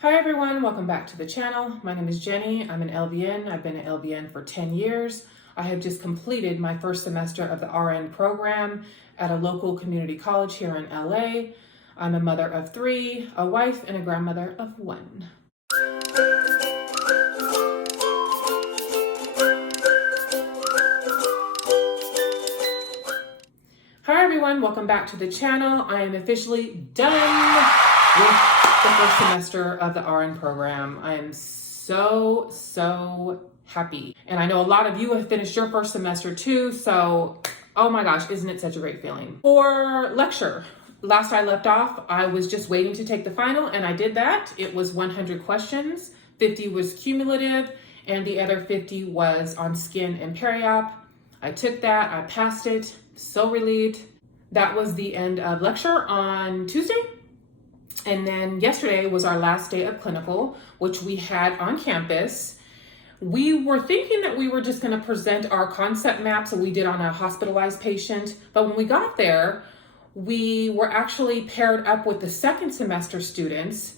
Hi everyone, welcome back to the channel. My name is Jenny. I'm an LVN. I've been an LVN for 10 years. I have just completed my first semester of the RN program at a local community college here in LA. I'm a mother of 3, a wife, and a grandmother of 1. Hi everyone, welcome back to the channel. I am officially done with the first semester of the RN program. I am so happy. And I know a lot of you have finished your first semester too, so oh my gosh, isn't it such a great feeling? For lecture, last I left off, I was just waiting to take the final and I did that. It was 100 questions, 50 was cumulative, and the other 50 was on skin and peri-op. I took that, I passed it, so relieved. That was the end of lecture on Tuesday. And then yesterday was our last day of clinical, which we had on campus. We were thinking that we were just going to present our concept maps that we did on a hospitalized patient. But when we got there, we were actually paired up with the second semester students.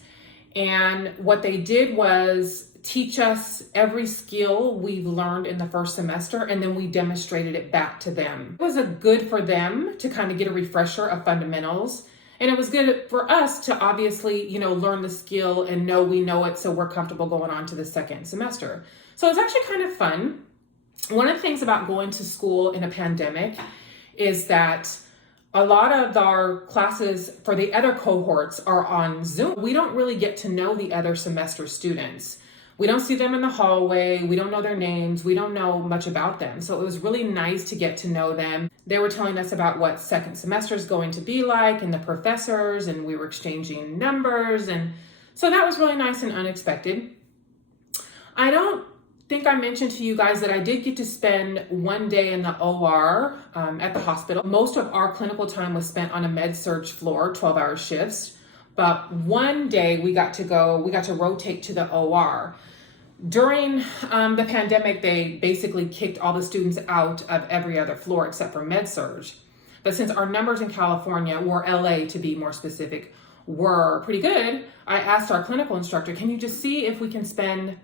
And what they did was teach us every skill we've learned in the first semester, and then we demonstrated it back to them. It was good for them to kind of get a refresher of fundamentals. And it was good for us to obviously, learn the skill and know we know it, so we're comfortable going on to the second semester. So it's actually kind of fun. One of the things about going to school in a pandemic is that a lot of our classes for the other cohorts are on Zoom. We don't really get to know the other semester students. We don't see them in the hallway. We don't know their names. We don't know much about them. So it was really nice to get to know them. They were telling us about what second semester is going to be like and the professors, and we were exchanging numbers. And so that was really nice and unexpected. I don't think I mentioned to you guys that I did get to spend one day in the OR at the hospital. Most of our clinical time was spent on a med-surg floor, 12-hour shifts. But one day we got to rotate to the OR. During the pandemic, they basically kicked all the students out of every other floor except for med-surg. But since our numbers in California, or LA to be more specific, were pretty good, I asked our clinical instructor, can you just see if we can spend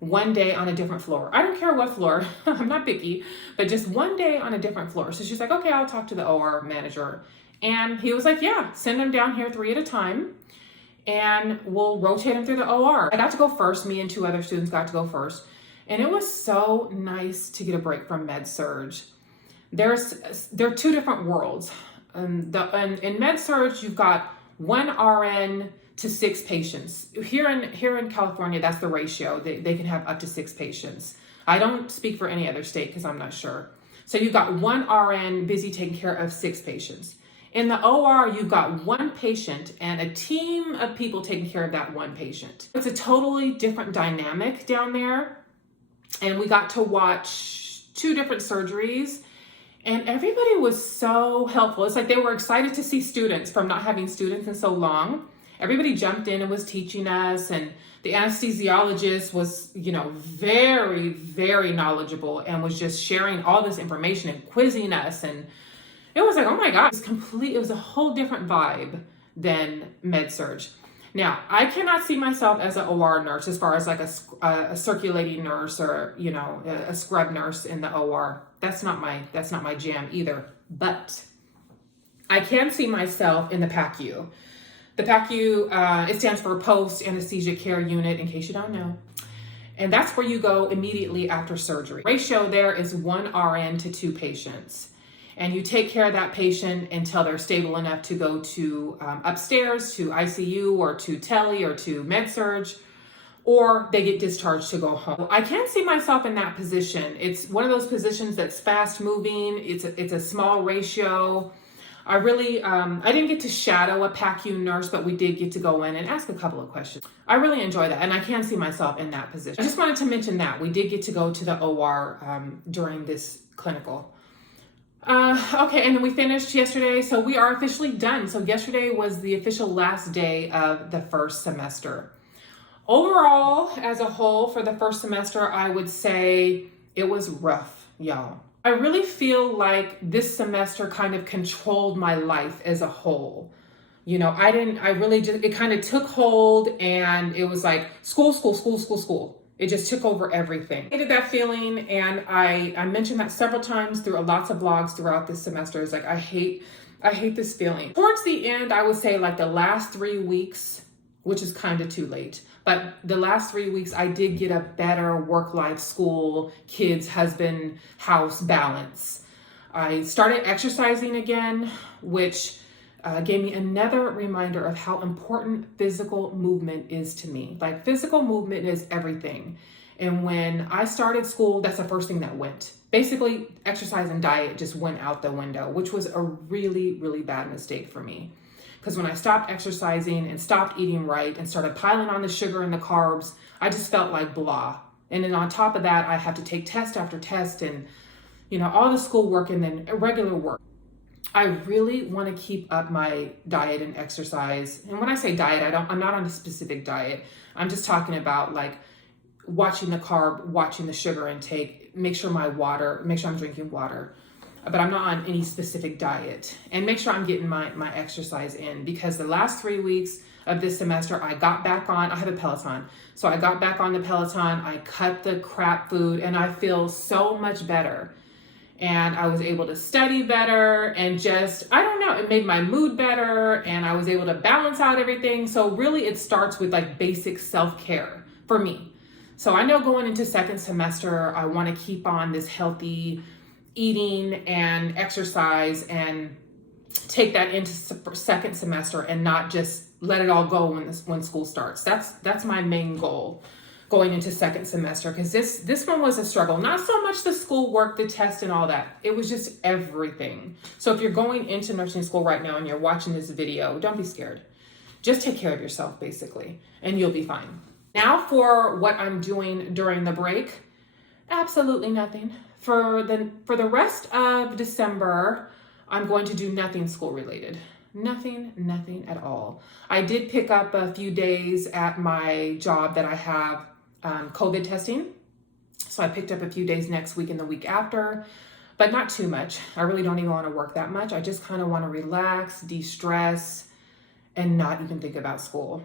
one day on a different floor? I don't care what floor, I'm not picky, but just one day on a different floor. So she's like, okay, I'll talk to the OR manager. And he was like, yeah, send them down here 3 at a time and we'll rotate them through the OR. I got to go first. Me and 2 other students got to go first. And it was so nice to get a break from med-surg. There are 2 different worlds. In med-surg, you've got 1 RN to 6 patients. Here in California, that's the ratio. They can have up to 6 patients. I don't speak for any other state because I'm not sure. So you've got 1 RN busy taking care of 6 patients. In the OR, you've got 1 patient and a team of people taking care of that 1 patient. It's a totally different dynamic down there. And we got to watch 2 different surgeries and everybody was so helpful. It's like they were excited to see students from not having students in so long. Everybody jumped in and was teaching us, and the anesthesiologist was, very knowledgeable and was just sharing all this information and quizzing us. And it was like, oh my God, it was a whole different vibe than med-surg. Now, I cannot see myself as an OR nurse as far as like a circulating nurse or, a scrub nurse in the OR. That's not my jam either. But I can see myself in the PACU. The PACU, it stands for Post Anesthesia Care Unit, in case you don't know. And that's where you go immediately after surgery. Ratio there is 1 RN to 2 patients. And you take care of that patient until they're stable enough to go to upstairs to ICU or to tele or to med-surg, or they get discharged to go home. I can't see myself in that position. It's one of those positions that's fast moving. It's a small ratio. I didn't get to shadow a PACU nurse, but we did get to go in and ask a couple of questions. I really enjoy that, and I can see myself in that position. I just wanted to mention that. We did get to go to the OR during this clinical. Okay, and then we finished yesterday, so we are officially done. So yesterday was the official last day of the first semester. Overall, as a whole, for the first semester, I would say it was rough, y'all. I really feel like this semester kind of controlled my life as a whole. I really just, it kind of took hold, and it was like school, school, school, school, school. It just took over everything. I hated that feeling, and I mentioned that several times through lots of vlogs throughout this semester. It's like, I hate this feeling. Towards the end, I would say like the last 3 weeks, which is kind of too late, but the last 3 weeks, I did get a better work-life, school, kids, husband, house balance. I started exercising again, which gave me another reminder of how important physical movement is to me. Like, physical movement is everything. And when I started school, that's the first thing that went. Basically, exercise and diet just went out the window, which was a really, really bad mistake for me. Because when I stopped exercising and stopped eating right and started piling on the sugar and the carbs, I just felt like blah. And then on top of that, I had to take test after test and, all the schoolwork and then regular work. I really want to keep up my diet and exercise. And when I say diet, I'm not on a specific diet. I'm just talking about like watching the carb, watching the sugar intake, make sure I'm drinking water. But I'm not on any specific diet, and make sure I'm getting my exercise in, because the last 3 weeks of this semester, I got back on, I have a Peloton. So I got back on the Peloton, I cut the crap food, and I feel so much better. And I was able to study better, and just, I don't know, it made my mood better, and I was able to balance out everything. So really it starts with like basic self-care for me. So I know going into second semester, I want to keep on this healthy eating and exercise and take that into second semester and not just let it all go when school starts. That's my main goal going into second semester, because this one was a struggle. Not so much the schoolwork, the test and all that. It was just everything. So if you're going into nursing school right now and you're watching this video, don't be scared. Just take care of yourself, basically, and you'll be fine. Now for what I'm doing during the break, absolutely nothing. For the rest of December, I'm going to do nothing school related. Nothing at all. I did pick up a few days at my job that I have COVID testing. So I picked up a few days next week and the week after, but not too much. I really don't even want to work that much. I just kind of want to relax, de-stress, and not even think about school.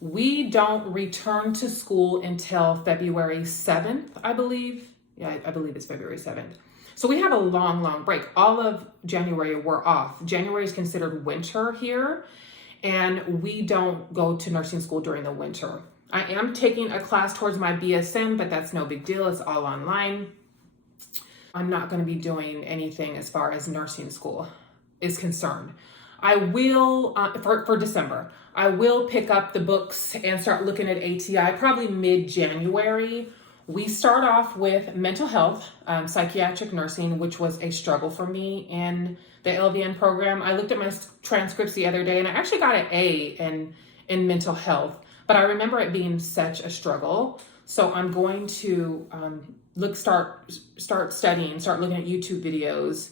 We don't return to school until February 7th, I believe. Yeah, I believe it's February 7th. So we have a long break. All of January we're off. January is considered winter here, and we don't go to nursing school during the winter. I am taking a class towards my BSM, but that's no big deal. It's all online. I'm not going to be doing anything as far as nursing school is concerned. I will, for December, I will pick up the books and start looking at ATI probably mid-January. We start off with mental health, psychiatric nursing, which was a struggle for me in the LVN program. I looked at my transcripts the other day and I actually got an A in mental health, but I remember it being such a struggle. So I'm going to start studying, start looking at YouTube videos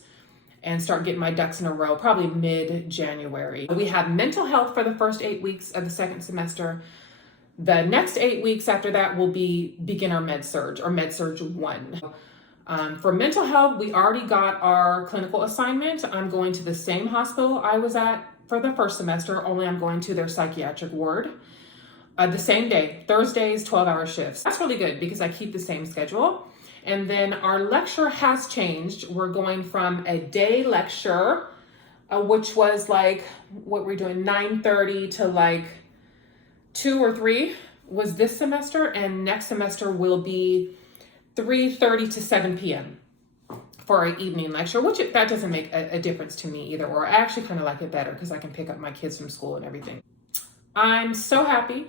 and start getting my ducks in a row, probably mid-January. We have mental health for the first 8 weeks of the second semester. The next 8 weeks after that will be beginner med-surg or med-surg 1. For mental health, we already got our clinical assignment. I'm going to the same hospital I was at for the first semester, only I'm going to their psychiatric ward. The same day, Thursdays, 12-hour shifts. That's really good because I keep the same schedule. And then our lecture has changed. We're going from a day lecture, which was like, what we're doing, 9:30 to like 2 or 3 was this semester, and next semester will be 3:30 to 7 p.m. for an evening lecture, which that doesn't make a difference to me either, or I actually kind of like it better because I can pick up my kids from school and everything. I'm so happy.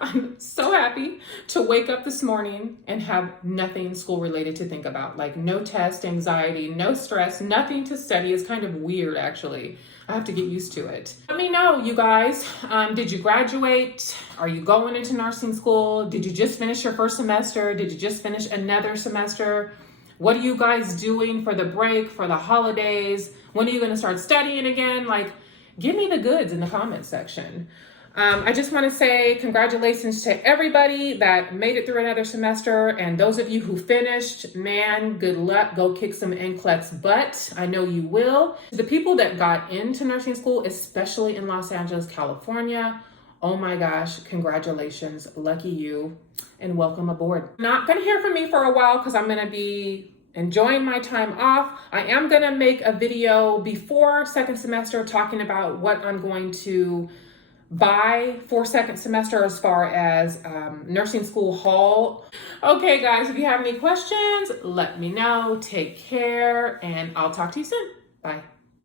I'm so happy to wake up this morning and have nothing school related to think about, like no test, anxiety, no stress, nothing to study. It's kind of weird, actually. I have to get used to it. Let me know, you guys. Did you graduate? Are you going into nursing school? Did you just finish your first semester? Did you just finish another semester? What are you guys doing for the break, for the holidays? When are you going to start studying again? Like, give me the goods in the comment section. I just want to say congratulations to everybody that made it through another semester, and those of you who finished, man, good luck. Go kick some NCLEX butt. I know you will. The people that got into nursing school, especially in Los Angeles, California, oh my gosh, congratulations, lucky you, and welcome aboard. Not gonna hear from me for a while because I'm gonna be enjoying my time off. I am gonna make a video before second semester talking about what I'm going to buy for second semester as far as nursing school haul. Okay guys, if you have any questions, let me know. Take care, and I'll talk to you soon. Bye.